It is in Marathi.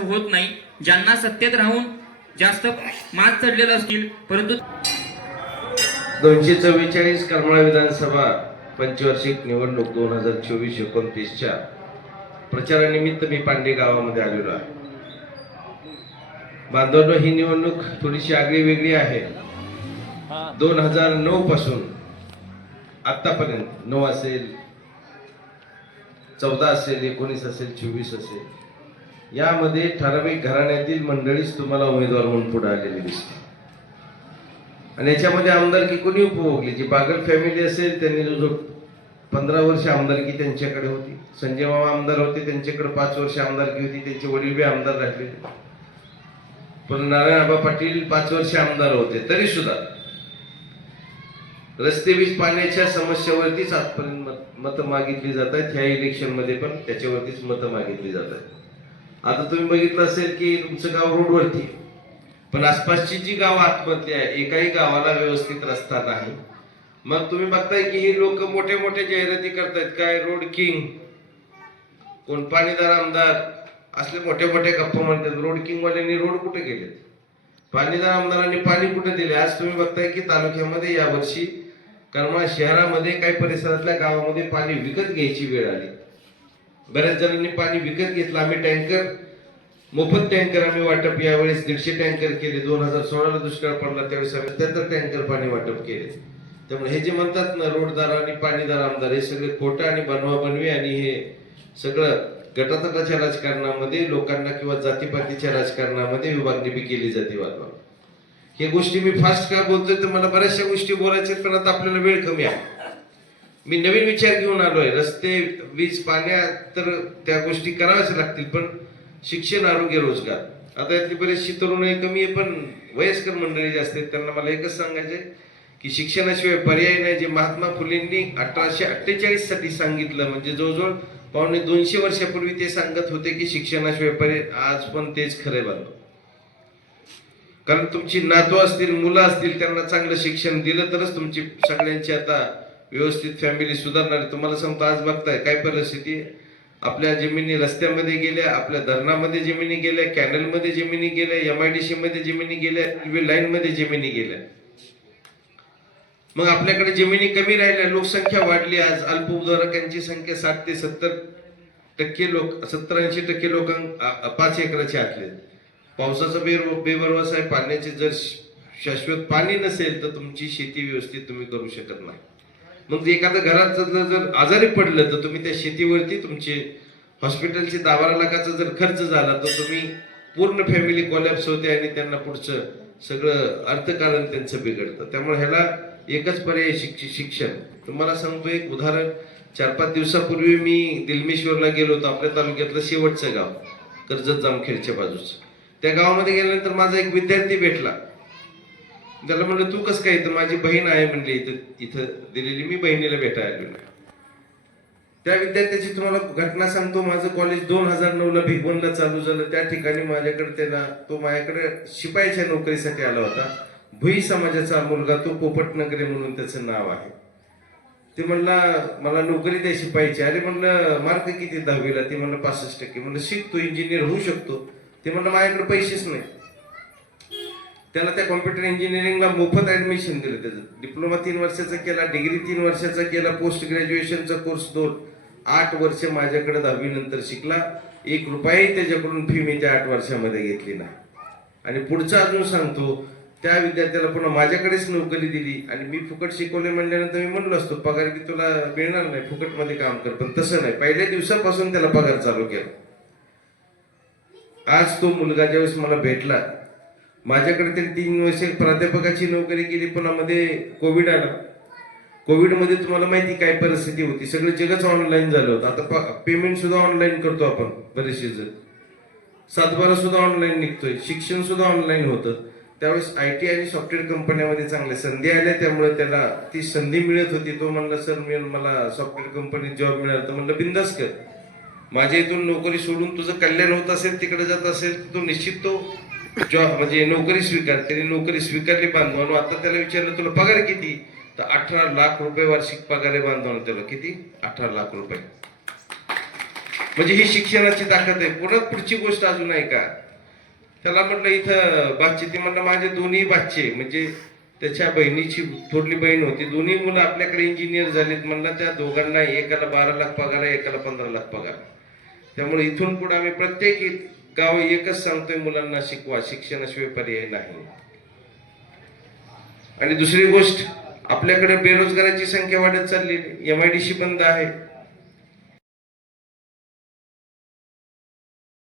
होत नाही. ज्यांना सत्तेत राहून जास्त मात चढलेला असतील परंतु दोनशे चव्वेचाळीस करमाळा विधानसभा पंचवार्षिक निवडणूक दोन हजार चोवीस एकोणतीसच्या प्रचारानिमित्त मी पांडे गावामध्ये आलेलो आहे. बांधवनो ही निवडणूक थोडीशी आगळी वेगळी आहे. दोन हजार नऊ पासून आतापर्यंत नऊ असेल चौदा असेल एकोणीस असेल चोवीस असेल यामध्ये ठराविक घराण्यातील मंडळीच तुम्हाला उमेदवार म्हणून पुढे आलेली दिसते आणि याच्यामध्ये आमदारकी कोणी उपभोगली? जी बागल फॅमिली असेल त्यांनी जो पंधरा वर्ष आमदारकी त्यांच्याकडे होती. संजय मामा आमदार होते त्यांच्याकडे पाच वर्ष आमदारकी होती त्यांचे वडील बी आमदार राहिले पण नारायण आबा पाटील पाच वर्ष आमदार होते तरी सुद्धा रस्ते वीज पाण्याच्या समस्येवरतीच आजपर्यंत मत- मतं मागितली जात आहेत. ह्या इलेक्शनमध्ये पण त्याच्यावरतीच मतं मागितली जात आहेत. आता तुम्ही बघितलं असेल की तुमचं गाव रोडवरती पण आसपासची जी गावं आतमधली आहे एकाही गावाला व्यवस्थित रस्ता नाही. मग तुम्ही बघताय की ही लोक मोठे मोठे जाहिराती करतायत. काय रोड किंग कोण पाणीदार आमदार असले मोठे मोठे गप्पा म्हणतात रोड किंग वाल्यांनी रोड कुठे गेलेत पाणीदार आमदारांनी पाणी कुठे दिले? आज तुम्ही बघताय की तालुक्यामध्ये यावर्षी करमाळा शहरामध्ये काही परिसरातल्या गावामध्ये पाणी विकत घ्यायची वेळ आली. बऱ्याच जणांनी पाणी विकत घेतलं. आम्ही टँकर मोफत टँकर आम्ही वाटप यावेळेस दीडशे टँकर केले. दोन हजार सोळाला दुष्काळ पडला त्यावेळेस आम्ही सत्याहत्तर टँकर पाणी वाटप केले. त्यामुळे हे जे म्हणतात ना रोडदार आणि पाणीदार आमदार हे सगळे खोटं आणि बनवा बनवी आणि हे सगळं गटातटाच्या राजकारणामध्ये लोकांना किंवा जातीपातीच्या राजकारणामध्ये विभागणी बी केली जाते वादवा हे गोष्टी मी फास्ट का बोलतोय तर मला बऱ्याचशा गोष्टी बोलायच्या आहेत, पण आता आपल्याला वेळ कमी आहे. मी नवीन विचार घेऊन आलोय रस्ते वीज पाण्या तर त्या गोष्टी कराव्याच लागतील पण शिक्षण आरोग्य रोजगार. आता यातली बरेचशी तरुण कमी आहे पण वयस्कर मंडळी जे असतात त्यांना मला एकच सांगायचे की शिक्षणाशिवाय पर्याय नाही जे महात्मा फुलेंनी अठराशे अठ्ठेचाळीससाठी सांगितलं म्हणजे जवळजवळ पावणे दोनशे वर्षापूर्वी ते सांगत होते की शिक्षणाशिवाय पर्याय आज पण तेच खरे बांधव कारण तुमची नातू असतील मुलं असतील त्यांना चांगलं शिक्षण दिलं तरच तुमची सगळ्यांची आता व्यवस्थित फॅमिली सुधारणार तुम्हाला सांगतो आज बघताय काय परिस्थिती आहे? आपल्या जमिनी रस्त्यामध्ये गेल्या आपल्या धरणामध्ये जमिनी गेल्या कॅनलमध्ये जमिनी गेल्या एम आय डी सी मध्ये जमिनी गेल्या रेल्वे लाईनमध्ये जमिनी गेल्या. मग आपल्याकडे जमिनी कमी राहिल्या लोकसंख्या वाढली आज अल्पउधारकांची संख्या साठ ते सत्तर टक्के लोक सत्तर ऐंशी टक्के लोक पाच एकराचे आतले. पावसाचा बेर बेभरवसा आहे पाण्याचे जर शाश्वत पाणी नसेल तर तुमची शेती व्यवस्थित तुम्ही करू शकत नाही. मग एखाद्या घरात जर जर आजारी पडलं तर तुम्ही त्या शेतीवरती तुमचे हॉस्पिटलचे दहा बारा लाखाचा जर खर्च झाला तर तुम्ही पूर्ण फॅमिली कोलॅप्स होते आणि त्यांना पुढचं सगळं अर्थकारण त्यांचं बिघडतं. त्यामुळे ह्याला एकच पर्याय शिक्ष शिक्षण. तुम्हाला सांगतो एक उदाहरण. चार पाच दिवसापूर्वी मी दिलमेश्वरला गेलो होतो आपल्या तालुक्यातलं शेवटचं गाव कर्जत जामखेडच्या बाजूचं. त्या गावामध्ये गेल्यानंतर माझा एक विद्यार्थी भेटला. त्याला म्हणलं तू कसं काय इथं? माझी बहीण आहे म्हणली इथं इथं दिलेली मी बहिणीला भेटायला त्या विद्यार्थ्याची तुम्हाला घटना सांगतो. माझं कॉलेज दोन हजार नऊ ला भिगवणला चालू झालं. त्या ठिकाणी माझ्याकडे त्याला तो माझ्याकडे शिपाईच्या नोकरीसाठी आला होता. भुई समाजाचा मुलगा तो पोपटनगरे म्हणून त्याचं नाव आहे. ते म्हणला मला नोकरी द्या शिपायची. अरे म्हणलं मार्क किती दहावीला? ते म्हणलं पासष्ट टक्के. म्हणलं शिकतो इंजिनियर होऊ शकतो. ते म्हणलं माझ्याकडे पैसेच नाही. त्याला त्या कॉम्प्युटर इंजिनिअरिंगला मोफत ऍडमिशन दिलं त्याचं. डिप्लोमा तीन वर्षाचा केला डिग्री तीन वर्षाचा केला पोस्ट ग्रॅज्युएशनचा कोर्स दोन. आठ वर्ष माझ्याकडे दहावीनंतर शिकला. एक रुपयाही त्याच्याकडून फी मी त्या आठ वर्षामध्ये घेतली नाही. आणि पुढचं अजून सांगतो त्या विद्यार्थ्याला पुन्हा माझ्याकडेच नोकरी दिली आणि मी फुकट शिकवले म्हणल्यानंतर मी म्हणलो असतो पगार की तुला मिळणार नाही फुकटमध्ये काम कर. पण तसं नाही. पहिल्या दिवसापासून त्याला पगार चालू केला. आज तो मुलगा ज्यावेळेस मला भेटला माझ्याकडे तरी तीन वर्ष प्राध्यापकाची नोकरी केली पण मध्ये कोविड आला. कोविडमध्ये तुम्हाला माहिती काय परिस्थिती होती. सगळं जगच ऑनलाईन झालं होतं. आता पेमेंट सुद्धा ऑनलाईन करतो आपण बरेचसे जण सातबारा सुद्धा ऑनलाईन निघतोय. शिक्षण सुद्धा ऑनलाईन होतं. त्यावेळेस आय टी आणि सॉफ्टवेअर कंपन्यामध्ये चांगल्या संधी आल्या. त्यामुळे त्याला ती संधी मिळत होती. तो म्हणला सर मी मला सॉफ्टवेअर कंपनीत जॉब मिळाला. तर म्हणलं बिंदास कर. माझ्या इथून नोकरी सोडून तुझं कल्याण होत असेल तिकडे जात असेल तर तो निश्चित तो जॉब म्हणजे नोकरी स्वीकार. त्याने नोकरी स्वीकारली बांधवानो. आता त्याला विचारलं तुला पगार किती? तर अठरा लाख रुपये वार्षिक पगार आहे बांधवानो त्याला किती? अठरा लाख रुपये. म्हणजे ही शिक्षणाची ताकद आहे. पुढं पुढची गोष्ट अजून आहे का? त्याला म्हटलं इथं बाच्चे ती म्हणलं माझे दोन्ही बाच्चे म्हणजे त्याच्या बहिणीची थोरली बहीण होती. दोन्ही मुलं आपल्याकडे इंजिनियर झालीत. म्हणलं त्या दोघांना एकाला बारा लाख पगार आहे एकाला पंधरा लाख पगार. त्यामुळे इथून पुढे आम्ही प्रत्येक गाव एकच सांगतोय मुलांना शिकवा. शिक्षणाशिवाय पर्याय नाही. आणि दुसरी गोष्ट आपल्याकडे बेरोजगाराची संख्या वाढत चालली एम आय डी सी बंद आहे.